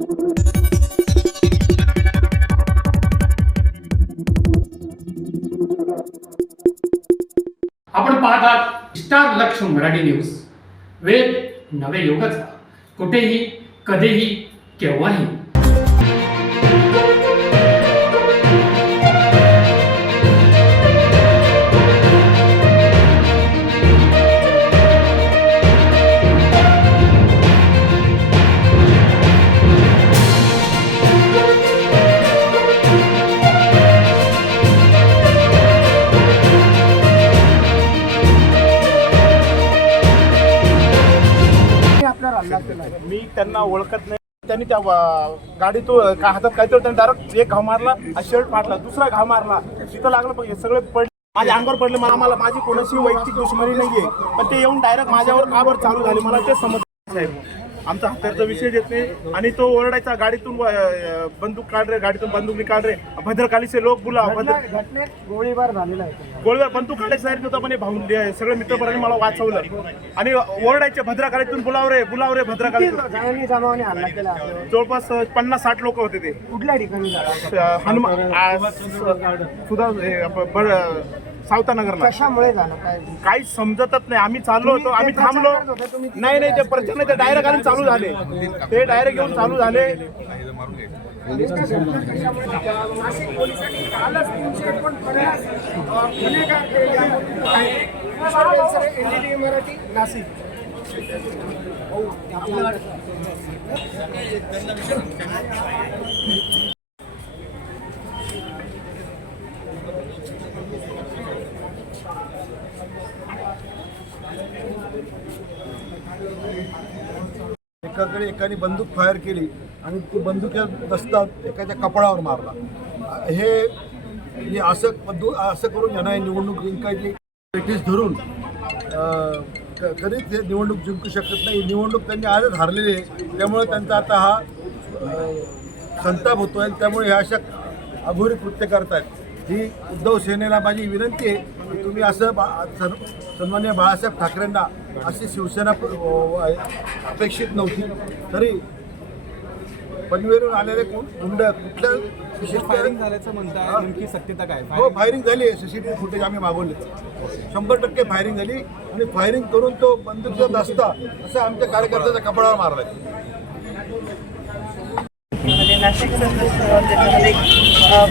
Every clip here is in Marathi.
आपण पाहत आहात स्टार लक्ष मराठी न्यूज. वेद नवे युगाचा, कुठेही कधीही केव्हाही. मी त्यांना ओळखत नाही. त्यांनी त्या गाडीतून हातात काहीतरी त्यांनी डायरेक्ट एक घाव मारला, शर्ट फाटला, दुसरा घाव मारला, तिथं लागलं. पण सगळे पडले, माझ्या अंगावर पडले. मला माझी कोणाशी वैयक्तिक दुश्मनी नाहीये, पण ते येऊन डायरेक्ट माझ्यावर काबर चालू झाले मला ते समजत साहेब. आमचा हत्यारचा विषय देत नाही. आणि तो ओरडायचा, गाडीतून बंदूक काढ रे, गाडीतून बंदूक काढ रे, भद्रकालीचे लोक बोला. घटनेत गोळीबार झालेला आहे. गोळीबार बंदूक काढायचं साहेब होता, पण भाऊन सगळे मित्रपरांनी मला वाचवलं. आणि ओरडायचे, भद्रकालीतून बुलाव रे भद्रकालीतून. जमावाने हल्ला केला. जवळपास 50-60 लोक होते ते. कुठल्या ठिकाणी झाला? सावतानगरला. कशामुळे झालं काय काही समजतच नाही. आम्ही चाललो होतो, आम्ही थांबलो. नाही ते प्रचंड ते डायरेक्ट आले, चालू झाले. ते डायरेक्ट येऊन चालू झाले. नाशिक पोलिसांनी कालच 349 गुन्हेगार NDTV मराठी नाशिक. एकाने बंदूक फायर केली आणि ती बंदुकीच्या दस्तात एकाच्या कपाळावर मारला. हे असं करून यांना निवडणूक जिंकायची ब्रिटिश धरून कधीच हे निवडणूक जिंकू शकत नाही. निवडणूक त्यांनी आजच हारलेली आहे. त्यामुळे त्यांचा आता हा संताप होतो आहे. त्यामुळे ह्या अशा अघोरी कृत्य करतायत. ही उद्धव सेनेला माझी विनंती आहे की तुम्ही असं सन्माननीय बाळासाहेब ठाकरेंना अशी शिवसेना अपेक्षित नव्हती. तरी पनवेलवरून आलेले कोण गुंड कुठल्या विशेष फायरिंग झाल्याचं म्हणता, नेमकी सत्यता काय? हो, फायरिंग झाली. CCTV फुटेज आम्ही मागवले. 100% फायरिंग झाली. आणि फायरिंग करून तो बंदुकीचा दस्ता असं आमच्या कार्यकर्त्याच्या कपाळावर मारला. नाशिकचं त्याच्यामध्ये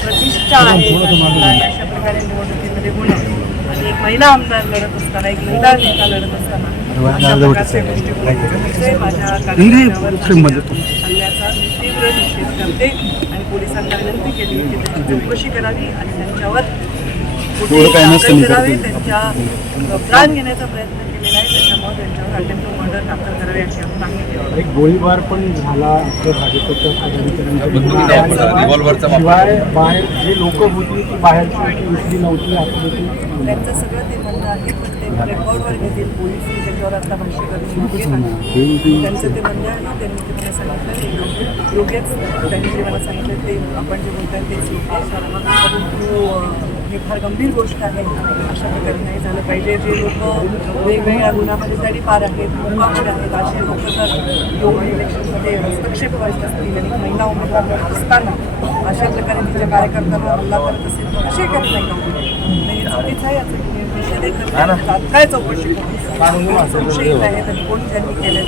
प्रतिष्ठा आहे. अशा प्रकारे निवडणुकीमध्ये होणं आणि एक महिला आमदार लढत असताना, एक महिला नेता लढत असताना अशा प्रकारच्या गोष्टी होण्याचे माझ्या कार्यक्रमावर हल्ल्याचा मी तीव्र निषेध करते आणि पोलिसांना विनंती केली की त्याची चौकशी करावी आणि त्यांच्यावर कारवाई करावी. त्यांच्या प्राण घेण्याचा प्रयत्न केलेला आहे, त्याच्यामुळे त्यांच्यावर अटेम्प्ट टू मर्डर दाखल करावे अशी आम्ही मागणी केली. एक गोळीबार पण झाला असं भाजपच्या शिवाय बाहेर जे लोक होती ती बाहेरची दिसली नव्हती. त्यांचं सगळं ते म्हणणं आहे, पण ते रेकॉर्डवर घेतील. पोलीस त्याच्यावर आता भाष्य करून त्यांचं ते म्हणणं आहे. त्यांनी ते मला सांगितलं योग्यच. त्यांनी जे मला सांगितलं ते आपण जे बोलताय तेच योग्य. हे फार गंभीर गोष्ट आहे. अशा प्रकारे नाही झालं पाहिजे. जे लोक वेगवेगळ्या गुन्ह्यामध्ये तडीपार आहेत, मुकामध्ये आहेत, असे लोक जर येऊन इलेक्शनमध्ये हस्तक्षेप करत असतील आणि महिला उमेदवार असताना अशा प्रकारे तिच्या कार्यकर्त्यांना हल्ला करत असेल तर कसे करत नाही का? चुकीचं आहे. याचा निषेध करतात. तात्काळ चौकशी संशयित आहेत आणि कोण त्यांनी केलं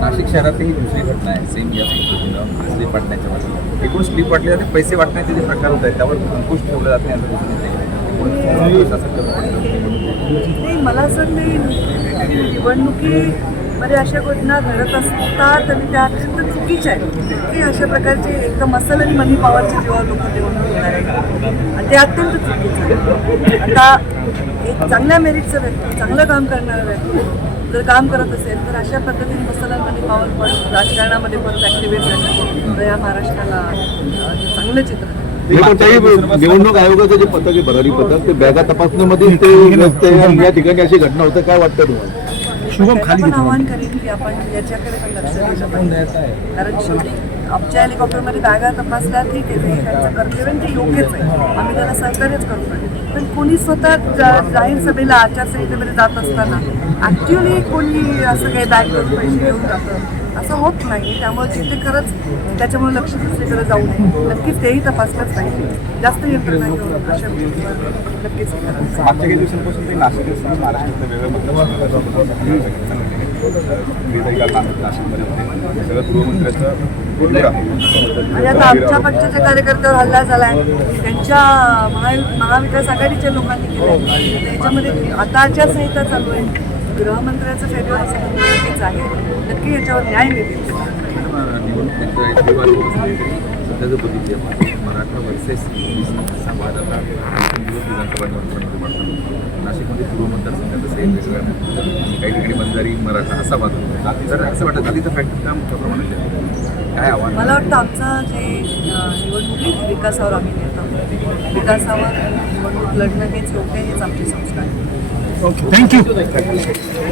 नाशिक शहरातही दुसरी घटना आहे सेम या स्लीप वाटण्याच्या बाजूला. एकूण स्लीप वाटले जाते, पैसे वाटण्याचे जे प्रकार होत आहेत त्यावर अंकुश ठेवलं जात नाही नाही. मला असं नाही, निवडणुकीमध्ये अशा घटना घडत असतात आणि त्या अत्यंत चुकीच्या आहेत की अशा प्रकारचे एकदम मसल आणि मनी पॉवरचे जेव्हा लोक निवडणूक होणार आहे आणि ते अत्यंत चुकीचं आहे. आता एक चांगल्या मेरिटचं व्यक्ती, चांगलं काम करणारं व्यक्ती जर काम करत असेल तर अशा पद्धतीने मसाल्यांमध्ये पावर पण राजकारणामध्ये परत ॲक्टिवेट झालं तर या महाराष्ट्राला चांगलं चित्र आहे. निवडणूक आयोगाचं जे पथक आहे, भरारी पथक, ते बॅगा तपासण्यामध्ये ते या ठिकाणी अशी घटना होतं. काय वाटतं तुम्हाला? त्याला पण आवाहन करेन की आपण याच्याकडे पण लक्ष दिलं पाहिजे. कारण शेवटी आमच्या हेलिकॉप्टरमध्ये बॅगा तपासल्या ठीक आहे, ते त्यांचं कर्तव्य आणि ते योग्यच आहे, आम्ही त्याला सहकार्यच करतोय. पण कोणी स्वतः जाहीर सभेला आचारसंहितेमध्ये जात असताना ॲक्च्युअली कोणी असं काही बॅग करून पैसे घेऊन जातं असं होत नाही. त्यामुळे तिथे खरंच त्याच्यामुळे लक्ष दुसरीकडे जाऊ नये. नक्कीच तेही तपासलंच पाहिजे. जास्त यंत्रणा घेऊन अशा गोष्टीवर नक्कीच हे करायला पाहिजे. मागच्या काही दिवसांपासून ते नाशिक महाराष्ट्रातलं वेगळं नाशिकमध्ये होते सगळं गृहमंत्र्याचं आणि आता आमच्या पक्षाच्या कार्यकर्त्यावर हल्ला झालाय, त्यांच्या महाविकास आघाडीच्या लोकांनी केलाय. त्याच्यामध्ये आता आचारसंहिता चालू आहे. गृहमंत्र्याचं फेब्रुवारी नक्कीच आहे. नक्की याच्यावर न्याय मिळेल. सध्याचं बघितले मराठा वर्सेस असा वाद आता विधानसभा निवडणुकीमध्ये नाशिकमध्ये पूर्व मतदारसंघात असेल वेगवेगळ्या काही ठिकाणी बंजारी मराठा असा वाद होता. तर असं वाटतं जातीचं फॅक्टर का मोठ्या प्रमाणात आहे? काय आव्हान? मला वाटतं आमचा जे निवडणूक आहे विकासावर आम्ही नेतो. विकासावर निवडणूक लढणं हेच योग्य, हेच आमचे संस्कार. थँक्यू.